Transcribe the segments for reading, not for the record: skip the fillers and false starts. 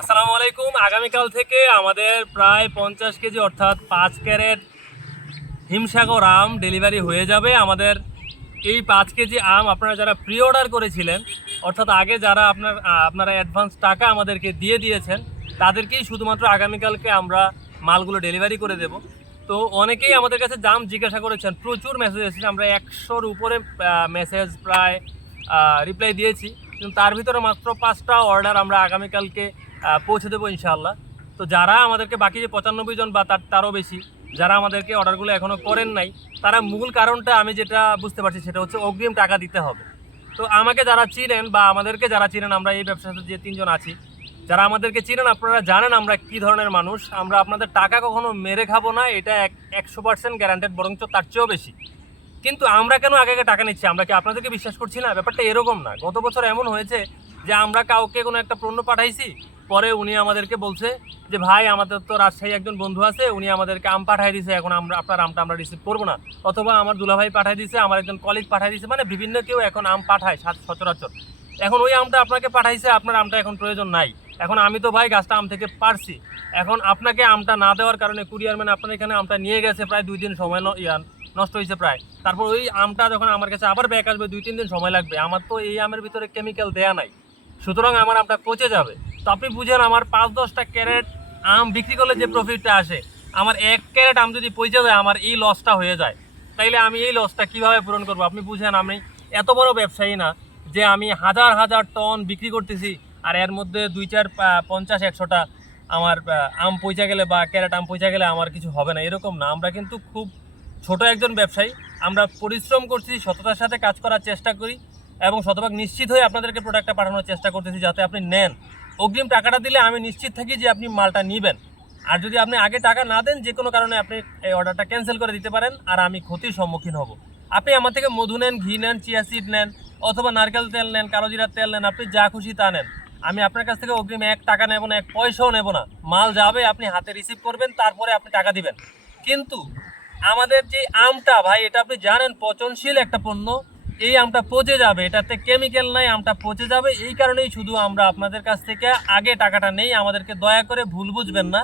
আসসালামু আলাইকুম। আগামীকাল থেকে আমাদের প্রায় 50 কেজি অর্থাৎ 5 ক্যারেট হিমসাগর আম ডেলিভারি হয়ে যাবে। আমাদের এই 5 কেজি আম আপনারা যারা প্রি অর্ডার করেছিলেন, অর্থাৎ আগে যারা আপনারা অ্যাডভান্স টাকা আমাদেরকে দিয়ে দিয়েছেন, তাদেরকেই শুধুমাত্র আগামীকালকে আমরা মালগুলো ডেলিভারি করে দেব। তো অনেকেই আমাদের কাছে দাম জিজ্ঞাসা করেছেন, প্রচুর মেসেজ এসেছে। আমরা 100-র উপরে মেসেজ প্রায় রিপ্লাই দিয়েছি, কিন্তু তার ভিতরে মাত্র 5টা অর্ডার আমরা আগামীকালকে পৌঁছে দেবো ইনশাআল্লাহ। তো যারা আমাদেরকে বাকি যে 95 জন বা তারও বেশি যারা আমাদেরকে অর্ডারগুলো এখনও করেন নাই, তারা মূল কারণটা আমি যেটা বুঝতে পারছি সেটা হচ্ছে অগ্রিম টাকা দিতে হবে। তো আমাকে যারা চিনেন বা আমাদেরকে যারা চিনেন, আমরা এই ব্যবসার সাথে যে 3 জন আছি, যারা আমাদেরকে চিনেন, আপনারা জানেন আমরা কী ধরনের মানুষ। আমরা আপনাদের টাকা কখনো মেরে খাবো না, এটা 100% গ্যারান্টেড, বরঞ্চ তার চেয়েও বেশি। কিন্তু আমরা কেন আগে আগে টাকা নিচ্ছি? আমরা কি আপনাদেরকে বিশ্বাস করছি না? ব্যাপারটা এরকম না। গত বছর এমন হয়েছে যে আমরা কাউকে কোনো একটা পণ্য পাঠাইছি, পরে উনি আমাদেরকে বলছে যে ভাই, আমাদের তো রাজশাহী একজন বন্ধু আছে, উনি আমাদেরকে আম পাঠাই দিয়েছে, এখন আপনার আমটা আমরা রিসিভ করবো না। অথবা আমার দুলাভাই পাঠাই দিয়েছে, আমার একজন কলিগ পাঠাই দিয়েছে, মানে বিভিন্ন কেউ এখন আম পাঠায় সচরাচর। এখন ওই আমটা আপনাকে পাঠাইছে, আপনার আমটা এখন প্রয়োজন নাই। এখন আমি তো ভাই গাছটা আম থেকে পারছি, এখন আপনাকে আমটা না দেওয়ার কারণে কুরিয়ারম্যান আপনার এখানে আমটা নিয়ে গেছে, প্রায় 2 দিন সময় নষ্ট হয়েছে প্রায়। তারপর ওই আমটা যখন আমার কাছে আবার ব্যাক আসবে, 2-3 দিন সময় লাগবে। আমার তো এই আমের ভিতরে কেমিক্যাল দেয়া নাই, সুতরাং আমার আমটা পচে যাবে। তো আপনি বুঝেন, আমার 5-10টা ক্যারেট আম বিক্রি করলে যে প্রফিটটা আসে, আমার 1 ক্যারেট আম যদি পচে যায়, আমার এই লসটা হয়ে যায়। তাইলে আমি এই লসটা কিভাবে পূরণ করবো? আপনি বুঝেন, আমি এত বড় ব্যবসায়ী না যে আমি হাজার হাজার টন বিক্রি করতেছি আর এর মধ্যে 2-4 50-100টা আমার আম পচে গেলে বা ক্যারেট আম পচে গেলে আমার কিছু হবে না, এরকম না। আমরা কিন্তু খুব ছোট একজন ব্যবসায়ী। আমরা পরিশ্রম করছি, সততার সাথে কাজ করার চেষ্টা করি এবং শতভাগ নিশ্চিত হয়ে আপনাদেরকে প্রোডাক্টটা পাঠানোর চেষ্টা করতেছি যাতে আপনি নেন। অগ্রিম টাকাটা দিলে আমি নিশ্চিত থাকি যে আপনি মালটা নেবেন। আর যদি আপনি আগে টাকা না দেন, যে কোনো কারণে আপনি এই অর্ডারটা ক্যান্সেল করে দিতে পারেন আর আমি ক্ষতির সম্মুখীন হব। আপনি আমার থেকে মধু নেন, ঘি নেন, চিয়া সিড নেন, অথবা নারকেল তেল নেন, কালোজিরার তেল নেন, আপনি যা খুশি তা নেন, আমি আপনার কাছ থেকে অগ্রিম 1 টাকা নেব না, 1 পয়সাও নেব না। মাল যাবে, আপনি হাতে রিসিভ করবেন, তারপরে আপনি টাকা দিবেন। কিন্তু আমাদের যে আমটা ভাই, এটা আপনি জানেন পচনশীল একটা পণ্য। এই আমটা পচে যাবে, এটাতে কেমিক্যাল নাই, আমটা পচে যাবে। এই কারণেই শুধু আমরা আপনাদের কাছ থেকে আগে টাকাটা নেই। আমাদেরকে দয়া করে ভুল বুঝবেন না।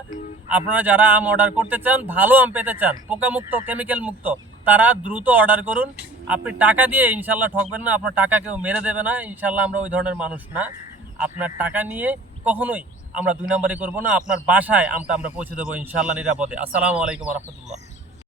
আপনারা যারা আম অর্ডার করতে চান, ভালো আম পেতে চান, পোকামুক্ত, কেমিক্যাল মুক্ত, তারা দ্রুত অর্ডার করুন। আপনি টাকা দিয়ে ইনশাল্লাহ ঠকবেন না, আপনার টাকা কেউ মেরে দেবে না ইনশাল্লাহ। আমরা ওই ধরনের মানুষ না। আপনার টাকা নিয়ে কখনোই আমরা 2 নাম্বারই করবো না। আপনার বাসায় আমটা আমরা পৌঁছে দেবো ইনশাল্লাহ নিরাপদে। আসসালামু আলাইকুম রহমতুল্লাহ।